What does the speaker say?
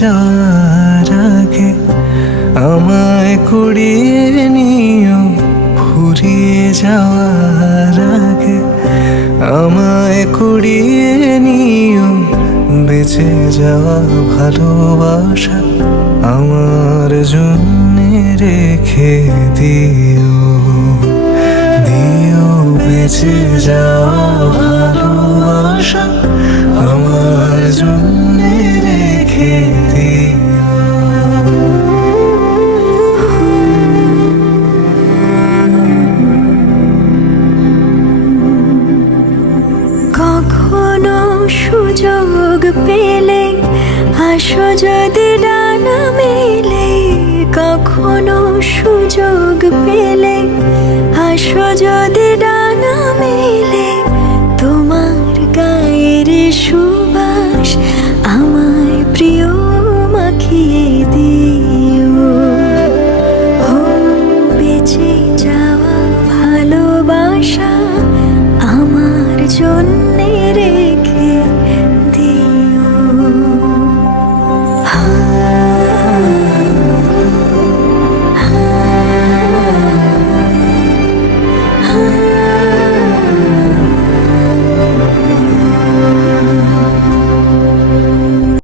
যাওয়ার আগে আমায় কুড়িয়ে নিও, ফুরিয়ে যাওয়ার আগে আমায় কুড়িয়ে নিও। বেঁচে যাওয়া ভালোবাসা আমার জন্যে রেখে দিও, দিও বেঁচে যাওয়া ভালোবাসা আমার জন্যে রেখে দিও। কখনো সুযোগ পেলে আসো যদি ডানা মেলে, কখনো সুযোগ পেলে আসো যদি